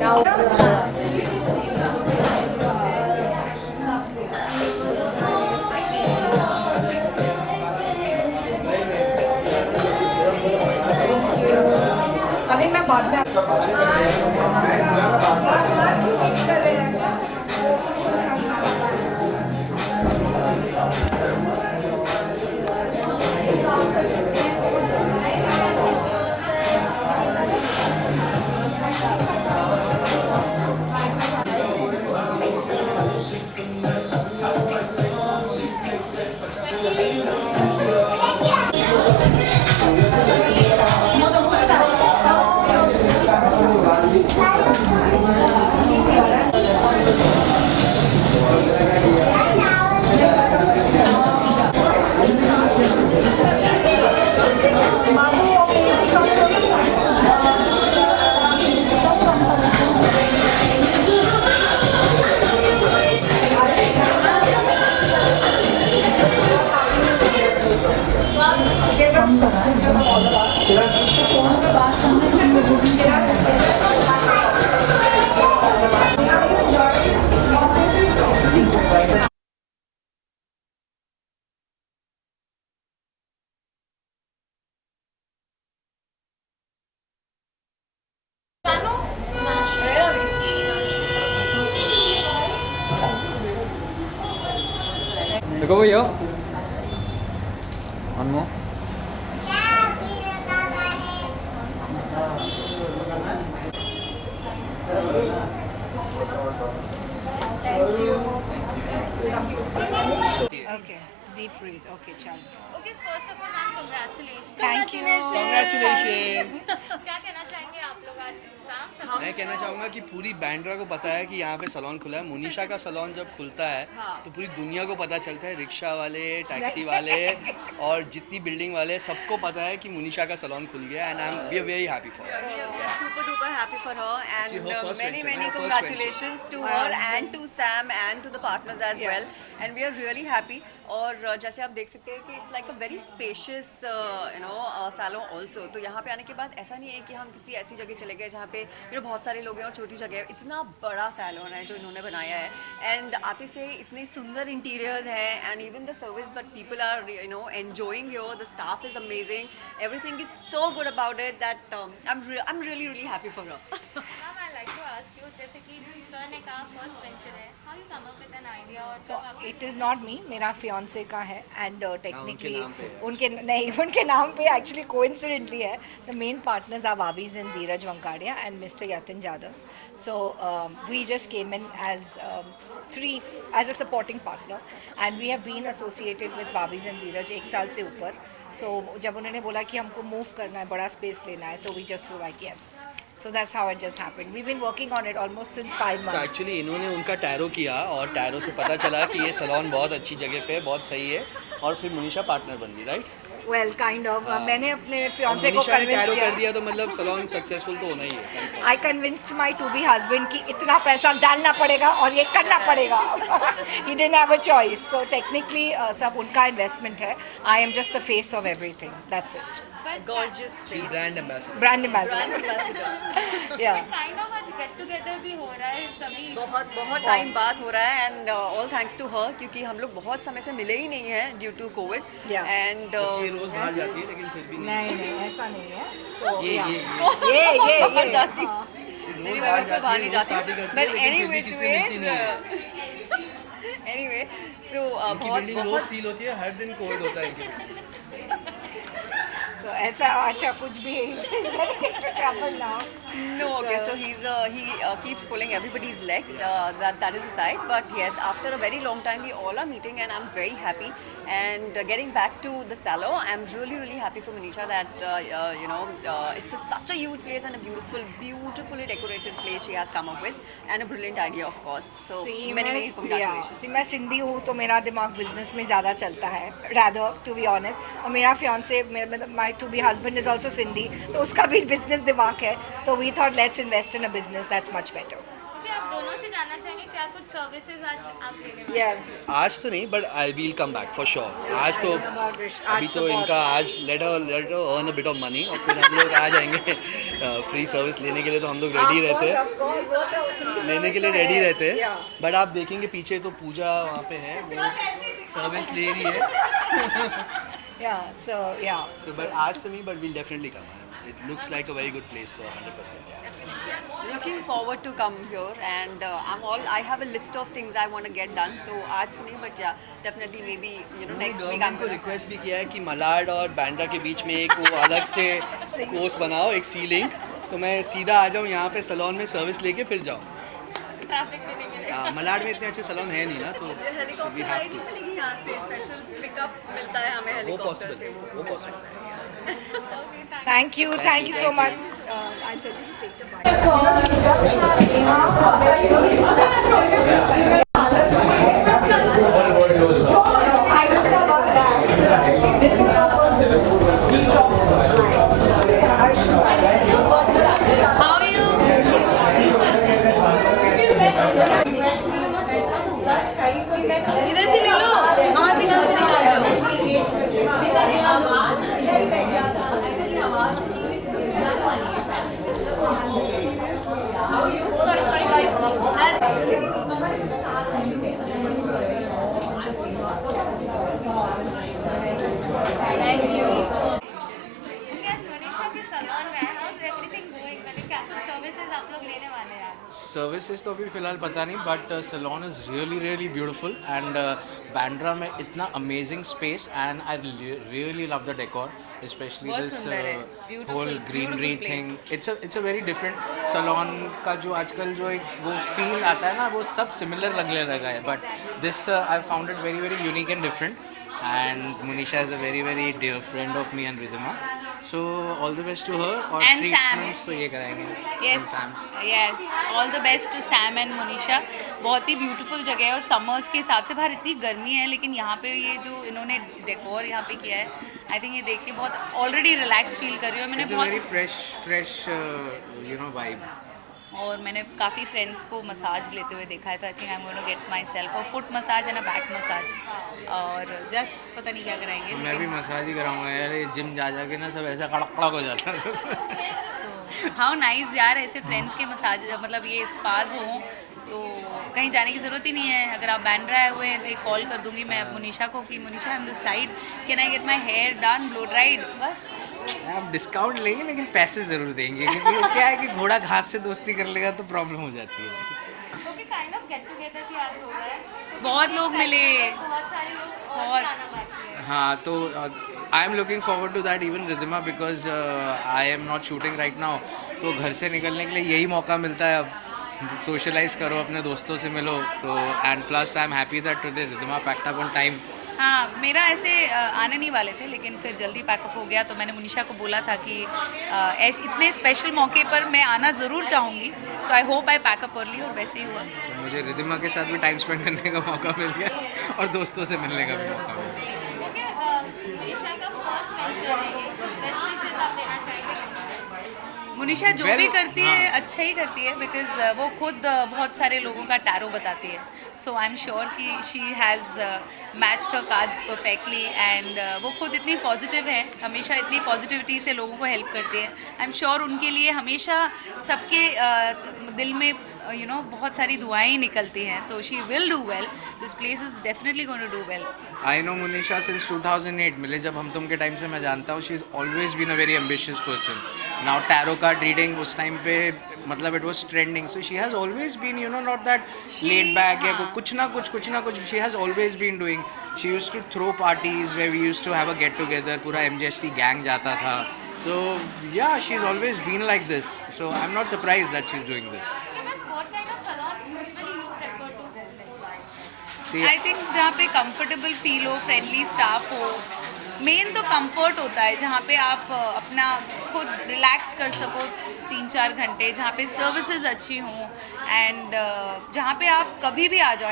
Now, thank you. अभी मैं बाद में देखो भैया one more Okay, deep breathe. Okay, chalo. Okay, first of all, ma'am, congratulations. Thank you. Congratulations. क्या कहना चाहेंगे आप लोग आज एग्जाम मैं कहना चाहूँगा कि पूरी बैंड्रा को पता है कि यहाँ पे सलोन खुला है। मोनिशा का सलोन जब खुलता है तो पूरी दुनिया को पता चलता है, रिक्शा वाले, टैक्सी वाले और जितनी बिल्डिंग वाले सबको पता है कि मोनिशा का सलोन खुल गया and I am we are very happy for that. Super duper happy for her She and her first many venture, her first congratulations to her and to Sam and to the partners as well, and we are really happy. और जैसे आप देख सकते हैं कि it's like a very spacious salon also. तो यहाँ पे आने के बाद ऐसा नहीं है कि हम किसी ऐसी जगह चले गए जहाँ पे बहुत सारे लोग हैं और छोटी जगह है। इतना बड़ा सैलून है जो इन्होंने बनाया है एंड आते से इतने सुंदर इंटीरियर्स हैं and even the service that people are enjoying here, the staff is amazing, everything is so good about it that I am really happy for her. Ma'am I like to ask you, जैसे कि sir ने कहा first venture है, how you come up with an idea? और So it is not me. मेरा fiance का है and technically नाम पे है। उनके नहीं उनके नाम पे actually coincidentally है. The main partners are Vabiz and Dheeraj Vankadia and Mr. Yatin Jadhav. So we just came in as three as a supporting partner and we have been associated with Vabiz and Dheeraj एक साल से ऊपर. So जब उन्होंने बोला कि हमको move करना है, बड़ा space लेना है, तो we just were like yes. So that's how it just happened. We've been working on it almost since 5 तो months. एक्चुअली इन्होंने उनका टैरो किया और टैरो से पता चला कि ये सलोन बहुत अच्छी जगह पे है, बहुत सही है और फिर मोनिशा पार्टनर बन गई, राइट? Well, kind of. मैंने अपने और fiance को मोनिशा ने convince टैरो किया. कर दिया तो मतलब सलोन सक्सेसफुल तो होना ही है। I convinced my to-be husband कि इतना पैसा डालना पड़ेगा और ये करना पड़ेगा. He didn't have a choice. So technically सब उनका investment है. I am just the face of everything. That's it. Gorgeous she space. Brand ambassador. Brand ambassador. Brand ambassador. Yeah. Kind of आज गेट टुगेदर भी हो रहा है सभी। बहुत टाइम बाद हो रहा है and all thanks to her, क्योंकि हम लोग बहुत समय से मिले ही नहीं हैं due to covid Yeah. And ये रोज बाहर जाती है लेकिन फिर भी नहीं नहीं ऐसा नहीं है. So ये yeah. ये बाहर ये जाती हाँ. नहीं, मैं बिल्कुल बाहर नहीं जाती party करती है, बट लेकिन एनी फिर भी विच किसी से मिलती नहीं वेज एनीवे सो इनकी बहुत बिल्डिंग रोज बहुत सील होती है, हर दिन कोविड होता है इनकी बिल्डिंग। So ऐसा अच्छा कुछ भी is getting into trouble now. No, okay, so he keeps pulling everybody's leg, that is aside, but yes, after a very long time we all are meeting and I'm very happy. And getting back to the salon, I'm really happy for Manisha that it's such a huge place and a beautifully decorated place she has come up with, and a brilliant idea of course. So many congratulations. See, मैं सिंधी हूँ तो मेरा दिमाग business में ज़्यादा चलता है, rather to be honest. और मेरा fiance, my to be husband is also Sindhi, तो उसका भी बिजनेस दिमाग है. तो we thought let's invest in a business that's much better. भी आप दोनों से जानना चाहेंगे क्या कुछ सर्विसेज आज आप लेने वाले हैं? Yeah. आज तो नहीं, but I will come back for sure. आज तो अभी तो इनका आज let earn a bit of money और फिर हम लोग आ जाएंगे फ्री सर्विस लेने के लिए। तो हम लोग रेडी रहते हैं, लेने के लिए रेडी रहते हैं। बट आप देखेंगे पीछे तो पूजा वहाँ पे है, वो सर्विस ले रही है। Yeah. So, but आज तो नहीं, but we'll definitely come. It looks like a very good place, so 100%. Yeah. Looking forward to come here, and I have a list of things I want to get done. तो आज तो नहीं, but yeah, definitely maybe मैंने next week I'm government को gonna. Request भी किया है कि मलाड और बांद्रा के बीच में एक वो अलग से कोर्स बनाओ, एक सी लिंक, तो मैं सीधा आ जाऊँ यहाँ पे सलोन में सर्विस लेके फिर जाऊँ। ट्रैफिक में नहीं मिलेगा। हाँ, मलाड में इतने अच्छे सलोन है नहीं ना, तो ये helicopter we have ride to. नहीं मिलेगी यहाँ से, स्पेशल पिकअप मिलता है हमें वो हेलीकॉप्टर पॉसिबल, से, वो possible. Okay, Thank you so much. I'll tell you to take the mic. How are you? इधर से ले लो, कहाँ से निकाल रहे हो? Thank you. Yes, मनीषा के सलोन में है, how's everything going? मैंने क्या कुछ सर्विसेज आप लोग लेने वाले हैं आज? सर्विसेज तो अभी फ़िलहाल पता नहीं, but salon is really beautiful and Bandra में इतना amazing space and I really love the decor, specially बहुत दिस सुंदर है, beautiful, whole greenery beautiful thing. place. It's a very different salon का जो आजकल जो एक वो फील आता है ना, वो सब सिमिलर लगने लगा है, but this I found it very unique and different. And Munisha is a very dear friend of me and Riddhima, so all the best to her. और And Sam. ट्रीटमेंट्स तो ये कराएंगे। Yes And Sam. Yes, all the best to Sam and Monisha. बहुत ही beautiful जगह है और summers के हिसाब से बाहर इतनी गर्मी है, लेकिन यहाँ पे ये जो इन्होंने डेकोर यहाँ पे किया है, आई थिंक ये देख के बहुत ऑलरेडी रिलैक्स फील कर रही हूँ। मैंने It's a बहुत very fresh, vibe. और मैंने काफ़ी फ्रेंड्स को मसाज लेते हुए देखा है, तो I think I am going to get myself a foot massage and a back massage, और जस्ट पता नहीं क्या कराएंगे, तो मैं भी लेकिन मसाज ही कराऊंगा यार, ये जिम जा के ना सब ऐसा कड़क कड़क हो जाता है। हाउ नाइस यार, ऐसे फ्रेंड्स के मसाज मतलब ये स्पाज हों तो कहीं जाने की ज़रूरत ही नहीं है। अगर आप बांद्रा आए हुए हैं तो एक कॉल कर दूंगी मैं मुनीषा को कि Munisha I am this side, can I get my hair done, blow dried, बस। आप डिस्काउंट लेंगे लेकिन पैसे ज़रूर देंगे, क्योंकि क्या है कि घोड़ा घास से दोस्ती कर लेगा तो प्रॉब्लम हो जाती है। Okay, kind of get together भी आज हो रहा है, तो बहुत लोग मिले, बहुत सारे लोग और बहुत। भी आना बाकी है। हाँ, तो I am looking forward to that, even Riddhima, because I am not shooting right now, तो घर से निकलने के लिए यही मौका मिलता है। अब सोशलाइज करो, अपने दोस्तों से मिलो, तो and plus I am happy that today Riddhima packed up on time. हाँ, मेरा ऐसे आने नहीं वाले थे, लेकिन फिर जल्दी पैकअप हो गया, तो मैंने मुनीषा को बोला था कि इतने स्पेशल मौके पर मैं आना ज़रूर चाहूँगी, so I hope I pack up early, और वैसे ही हुआ। तो मुझे रिद्धिमा के साथ भी टाइम स्पेंड करने का मौका मिल गया और दोस्तों से मिलने का भी मौका मिल गया। ओके, मनीषा का फर्स्ट वेंचर है ये, बेस्ट विशेस आप देना चाहेंगे? मुनीषा जो Well, भी करती है हाँ। अच्छा ही करती है, बिकॉज वो खुद बहुत सारे लोगों का टैरो बताती है, सो आई एम श्योर कि she has matched her cards perfectly, and वो खुद इतनी पॉजिटिव है, हमेशा इतनी पॉजिटिविटी से लोगों को हेल्प करती है। आई एम श्योर उनके लिए हमेशा सबके दिल में बहुत सारी दुआएं निकलती हैं, तो she will do well, this place is definitely going to do well. I know Munisha since 2008 मिले जब हम तुम के टाइम से मैं जानता हूँ, she is always been a very ambitious person. Now tarot card reading उस टाइम पे मतलब it was trending, so she has always been not that laid back yeah कुछ ना कुछ she has always been doing. She used to throw parties way we used to have a get together, पूरा MJST gang जाता था, so yeah she is always been like this, so I am not surprise that she is doing this. What kind of salon usually you prefer to visit? See, I think जहाँ पे comfortable feel हो, friendly staff हो, main तो comfort होता है, जहाँ पे आप अपना खुद रिलैक्स कर सको 3-4 घंटे, जहाँ पे सर्विसेज अच्छी हों, एंड जहाँ पे आप कभी भी आ जाओ,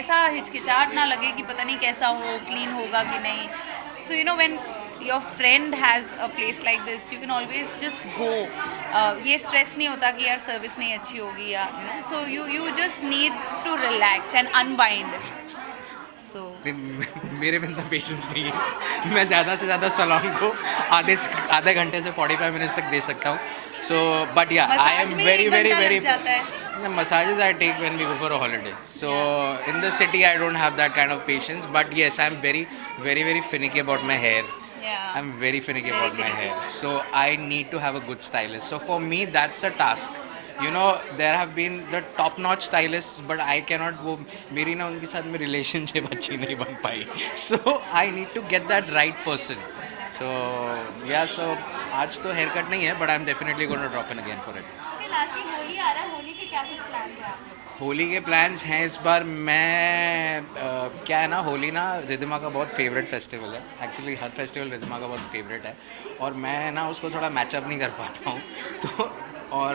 ऐसा हिचकिचाहट ना लगे कि पता नहीं कैसा हो, क्लीन होगा कि नहीं। So when your friend has a place like this, you can always just go ये स्ट्रेस नहीं होता कि यार सर्विस नहीं अच्छी होगी या so you just need to relax and unwind so मेरे में इतना पेशेंस नहीं है। मैं ज़्यादा से ज़्यादा सलोन को आधे घंटे से 45 मिनट्स तक दे सकता हूँ। सो बट या आई मसाज एम में वेरी एक वेरी घंटा वेरी लग जाता है। massages I take when we go for a holiday. So in the city I don't have that kind of patience. But yes, I'm very finicky about my hair. Yeah. I'm very finicky Very about my finicky. hair. So I need to have a good stylist. So for me that's a task. You know, there have been the top notch stylists, but I cannot वो मेरी ना उनके साथ में relationship अच्छी नहीं बन पाई. So I need to get that right person. So yeah, so आज तो haircut नहीं है, but I'm definitely going to drop in again for it. Okay, last में होली आ रहा है, होली के क्या कुछ प्लान है आपके? होली के प्लान्स हैं इस बार। मैं क्या है ना, होली ना रिद्धिमा का बहुत फेवरेट फेस्टिवल है। एक्चुअली हर फेस्टिवल रिद्धिमा का बहुत फेवरेट है और मैं ना उसको थोड़ा मैचअप नहीं कर पाता हूँ तो और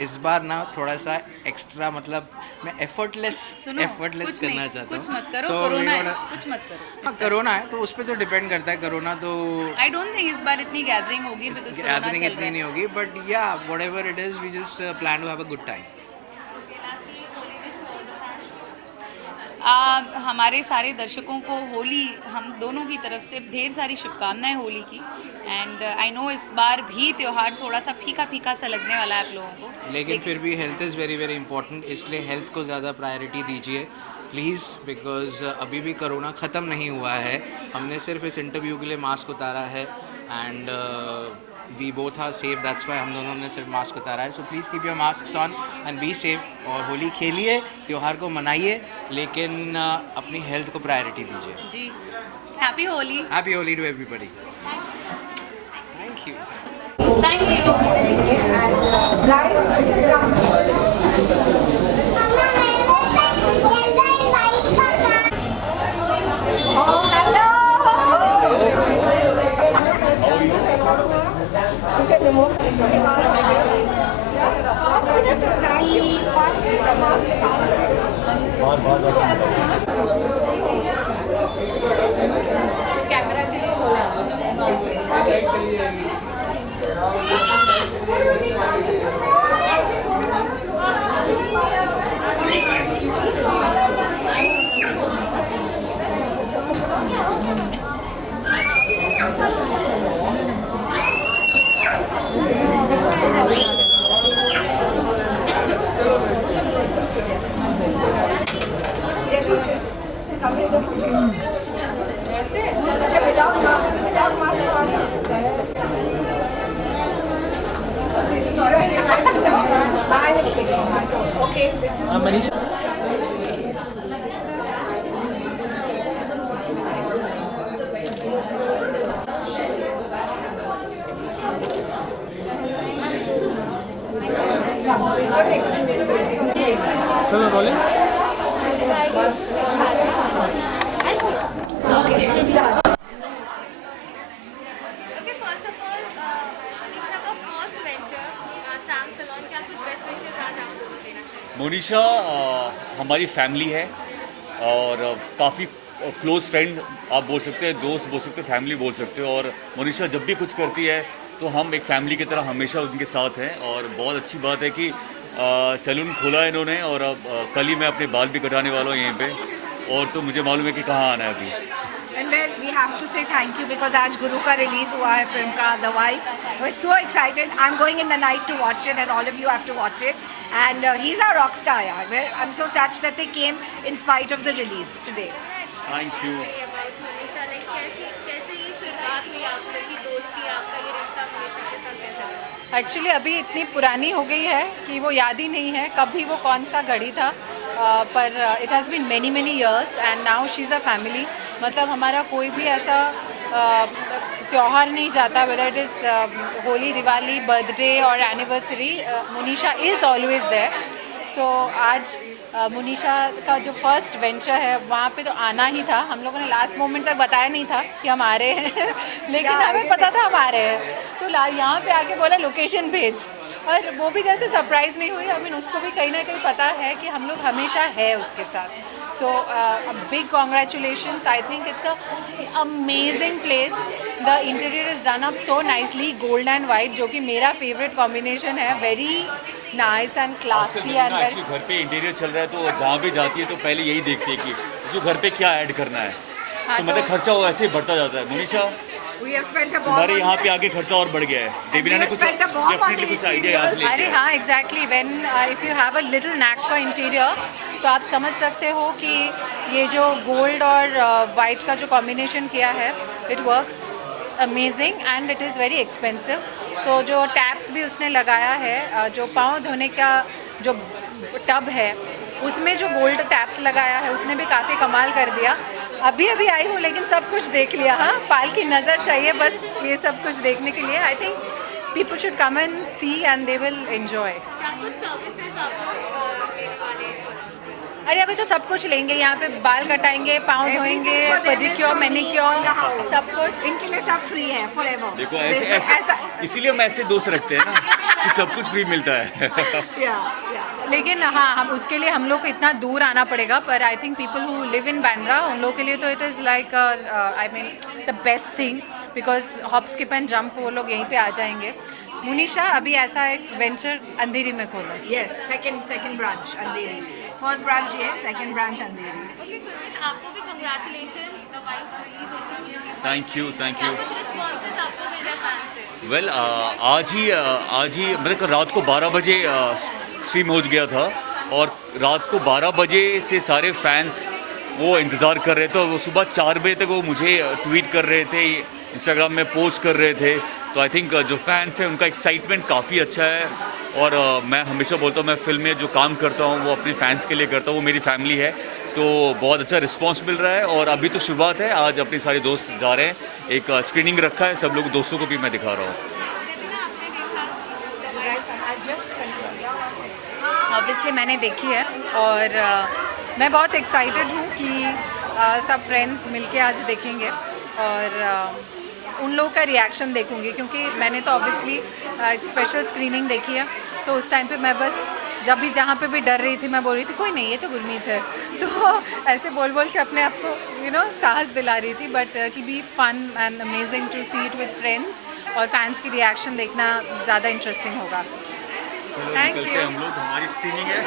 इस बार ना थोड़ा सा एक्स्ट्रा, मतलब मैं एफर्टलेस कुछ करना नहीं, चाहता हूँ। कुछ मत करो, So, कोरोना we're है, gonna- कुछ मत करो। हाँ, कोरोना है तो उस पर तो डिपेंड करता है। कोरोना तो आई डोंट थिंक इस बार इतनी गैदरिंग होगी बिकॉज कोरोना गैदरिंग चल इतनी रहा नहीं है। होगी, but yeah whatever it is we just plan to have a good time. Okay, lastly Holi wish to all the fans. हमारे सारे दर्शकों को होली, हम दोनों की तरफ से ढेर सारी शुभकामनाएं होली की। एंड आई नो इस बार भी त्यौहार थोड़ा सा फीका फीका सा लगने वाला है आप लोगों को, लेकिन फिर भी health is very very important, इसलिए हेल्थ को ज़्यादा प्रायोरिटी दीजिए प्लीज़, बिकॉज अभी भी कोरोना ख़त्म नहीं हुआ है। हमने सिर्फ इस इंटरव्यू के लिए मास्क उतारा है and we both are safe, that's why हम दोनों ने सिर्फ मास्क उतारा है। So please keep your mask on and be safe. और होली खेलिए, त्यौहार को मनाइए, लेकिन अपनी हेल्थ को प्रायोरिटी दीजिए। जी। Happy Holi. Happy Holi to everybody. Thank you. Thank you. Camera के लिए बोला। Okay, this is okay, first of all Manisha का फर्स्ट वेंचर सैम सैलून, क्या कुछ बेस्ट विशेस आज आप दोनों देना चाहिए? मोनिशा हमारी फैमिली है और काफ़ी क्लोज फ्रेंड आप बोल सकते हैं, दोस्त बोल सकते हैं, फैमिली बोल सकते हो। और मोनिशा जब भी कुछ करती है तो हम एक फैमिली की तरह हमेशा उनके साथ हैं। और बहुत अच्छी बात है कि सैलून खोला है इन्होंने और अब कल ही मैं अपने बाल भी कटाने वाला हूँ यहीं पे। और तो मुझे मालूम है कि कहाँ आना है अभी। And then we have to say thank you because आज गुरु का release हुआ है film का The Wife. We're so excited. I'm going in the night to watch it and all of you have to watch it. And he's our rock star, yaar. I'm so touched that they came in spite of the release today. Thank you. About Manisha, like कैसे ये शुरुआत हुई आप लोग की दोस्ती, आपका ये रिश्ता मनीषा के साथ कैसे बना? एक्चुअली अभी इतनी पुरानी हो गई है कि वो याद ही नहीं है कभी वो कौन सा घड़ी था, पर it has been many many years and now she is a family. मतलब हमारा कोई भी ऐसा त्यौहार नहीं जाता, whether it is Holi, Diwali, birthday और anniversary, Monisha is always there. So आज मोनिशा का जो फर्स्ट वेंचर है वहाँ पे तो आना ही था। हम लोगों ने लास्ट मोमेंट तक बताया नहीं था कि हम आ रहे हैं लेकिन हमें पता था हम आ रहे हैं, तो यहाँ पे आके बोला लोकेशन भेज, और वो भी जैसे सरप्राइज़ नहीं हुई, आई मीन उसको भी कहीं ना कहीं पता है कि हम लोग हमेशा है उसके साथ. So big congratulations. I think it's a amazing place. The interior is done up so nicely, gold and white, जो कि मेरा फेवरेट कॉम्बिनेशन है. Very nice and classy and very. Actually घर पे इंटीरियर चल रहा है तो जहाँ भी जाती है तो पहले यही देखती है कि उसको घर पे क्या ऐड करना है. हाँ, तो मतलब खर्चा वो ऐसे ही बढ़ता जाता है. Monisha, We have spent a bomb तुम्हारे on यहाँ that. पे आगे खर्चा और बढ़ गया है. देवीना ने have कुछ spent a bomb on definitely the कुछ आइडिया यहाँ से अरे लेके हाँ, exactly. When if you have a little knack for interior, तो आप समझ सकते हो कि ये जो गोल्ड और वाइट का जो कॉम्बिनेशन किया है, it works amazing and it is very expensive. So जो टैप्स भी उसने लगाया है, जो पाँव धोने का जो टब है, उसमें जो गोल्ड टैप्स लगाया है, उसने भी काफ़ी कमाल कर दिया. अभी अभी आई हूँ लेकिन सब कुछ देख लिया. हाँ, पाल की नज़र चाहिए बस ये सब कुछ देखने के लिए. I think people should come and see and they will enjoy. क्या कुछ सर्विसेज आप लोग लेने वाले हैं? अरे अभी तो सब कुछ लेंगे. यहाँ पे बाल कटाएंगे, पाँव धोएंगे, पेडिक्योर, मैनिक्योर, सब कुछ. इनके लिए सब फ्री है forever. देखो ऐसे ऐसे ऐसा- इसीलिए हम ऐसे दोस्त रखते हैं ना कि सब कुछ फ्री मिलता है. लेकिन हाँ, हम उसके लिए हम लोग को इतना दूर आना पड़ेगा. पर I think people who live in Bandra, उन लोग के लिए तो it is like I mean the best thing, because hop skip and jump वो लोग यहीं पे आ जाएंगे. मुनीषा, अभी ऐसा एक वेंचर अंधेरी में खोला. Yes, second branch अंधेरी. First branch ये, second branch अंधेरी. ओके, सुमित, आपको भी कंग्रेचुलेशन. द वाइफ रिलीज हो चुकी है. Thank you. कुछ रिस्पॉन्सेज आपको मिल रहे फैंस से? वेल आज ही मतलब कल रात को 12 बजे स्ट्रीम हो गया था और रात को 12 बजे से सारे फैंस वो इंतज़ार कर रहे थे और वो सुबह 4 बजे तक वो मुझे ट्वीट कर रहे थे, इंस्टाग्राम में पोस्ट कर रहे थे. तो आई थिंक जो फैंस हैं उनका एक्साइटमेंट काफ़ी अच्छा है. और मैं हमेशा बोलता हूँ मैं फिल्म में जो काम करता हूँ वो अपने फैंस के लिए करता हूँ, वो मेरी फैमिली है. तो बहुत अच्छा रिस्पांस मिल रहा है और अभी तो शुरुआत है. आज अपने सारे दोस्त जा रहे हैं, एक स्क्रीनिंग रखा है, सब लोग दोस्तों को भी मैं दिखा रहा हूँ. देवीना, आपने देखा द वाइफ? ऑब्वियसली मैंने देखी है और मैं बहुत एक्साइटेड हूँ कि सब फ्रेंड्स मिलके आज देखेंगे और उन लोगों का रिएक्शन देखूंगी, क्योंकि मैंने तो ऑब्वियसली एक स्पेशल स्क्रीनिंग देखी है. तो उस टाइम पे मैं बस जब भी जहाँ पे भी डर रही थी मैं बोल रही थी कोई नहीं, ये तो गुरमीत है. तो ऐसे बोल बोल के अपने आप को साहस दिला रही थी. But it will be fun and amazing to see it with friends और फैंस की रिएक्शन देखना ज़्यादा इंटरेस्टिंग होगा. चलो Thank निकलते you. हैं हम लोग, हमारी स्क्रीनिंग है.